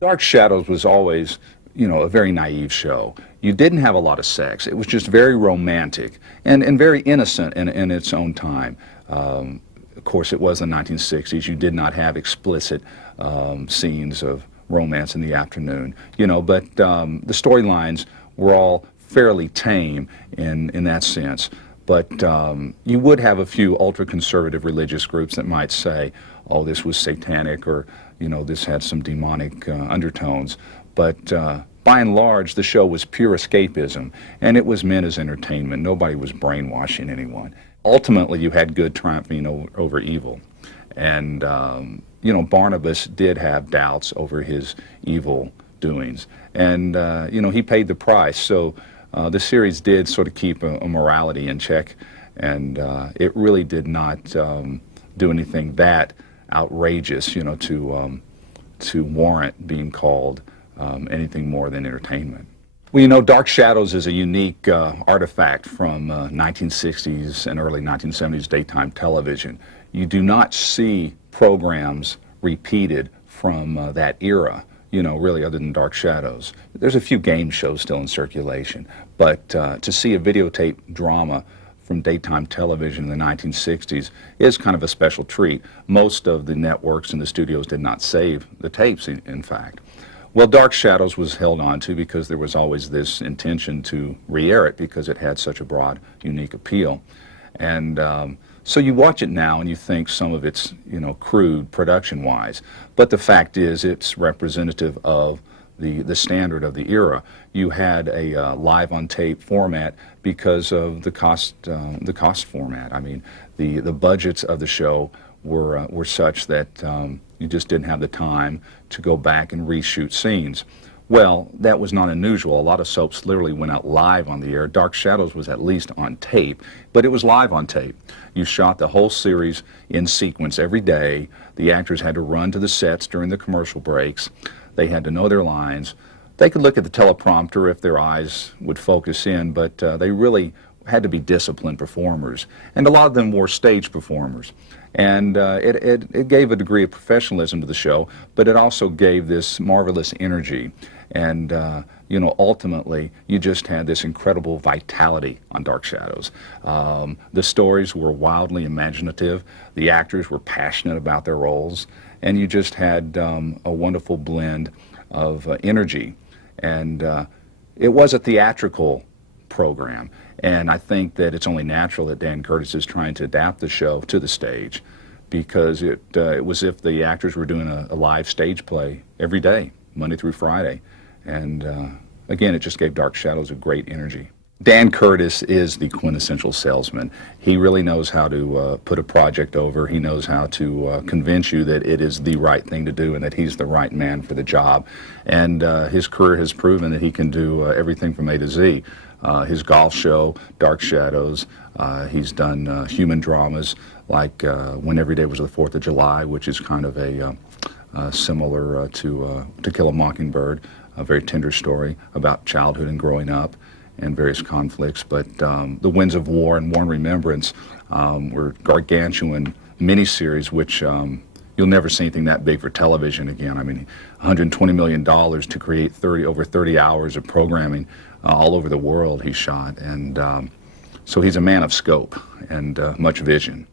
Dark Shadows was always, a very naive show. You didn't have a lot of sex. It was just very romantic and very innocent in its own time. Of course, it was the 1960s. You did not have explicit scenes of romance in the afternoon, but the storylines were all fairly tame in that sense. But you would have a few ultra-conservative religious groups that might say, oh, this was satanic, or, this had some demonic undertones. But by and large, the show was pure escapism, and it was meant as entertainment. Nobody was brainwashing anyone. Ultimately, you had good triumphing over evil. And, Barnabas did have doubts over his evil doings. And, he paid the price. So the series did sort of keep a morality in check, and it really did not do anything that outrageous, to warrant being called anything more than entertainment. Well, Dark Shadows is a unique artifact from 1960s and early 1970s daytime television. You do not see programs repeated from that era, really, other than Dark Shadows. There's a few game shows still in circulation, but to see a videotape drama from daytime television in the 1960s is kind of a special treat. Most of the networks and the studios did not save the tapes, in fact. Well, Dark Shadows was held on to because there was always this intention to re-air it because it had such a broad, unique appeal. And so you watch it now and you think some of it's, crude production-wise. But the fact is it's representative of the standard of the era. You had a live-on-tape format because of the cost format. I mean, the budgets of the show were such that you just didn't have the time to go back and reshoot scenes. Well, that was not unusual. A lot of soaps literally went out live on the air. Dark Shadows was at least on tape, but it was live on tape. You shot the whole series in sequence every day. The actors had to run to the sets during the commercial breaks. They had to know their lines. They could look at the teleprompter if their eyes would focus in, but they really had to be disciplined performers. And a lot of them were stage performers. And it gave a degree of professionalism to the show, but it also gave this marvelous energy. And, ultimately, you just had this incredible vitality on Dark Shadows. The stories were wildly imaginative. The actors were passionate about their roles. And you just had a wonderful blend of energy. And it was a theatrical program. And I think that it's only natural that Dan Curtis is trying to adapt the show to the stage, because it was as if the actors were doing a live stage play every day, Monday through Friday. And again, it just gave Dark Shadows a great energy. Dan Curtis is the quintessential salesman. He really knows how to put a project over. He knows how to convince you that it is the right thing to do and that he's the right man for the job. And his career has proven that he can do everything from A to Z. His golf show, Dark Shadows. He's done human dramas like When Every Day Was the 4th of July, which is kind of a similar to Kill a Mockingbird, a very tender story about childhood and growing up and various conflicts. But The Winds of War and War and Remembrance were gargantuan miniseries, which you'll never see anything that big for television again. I mean, $120 million to create over 30 hours of programming all over the world he shot. And so he's a man of scope and much vision.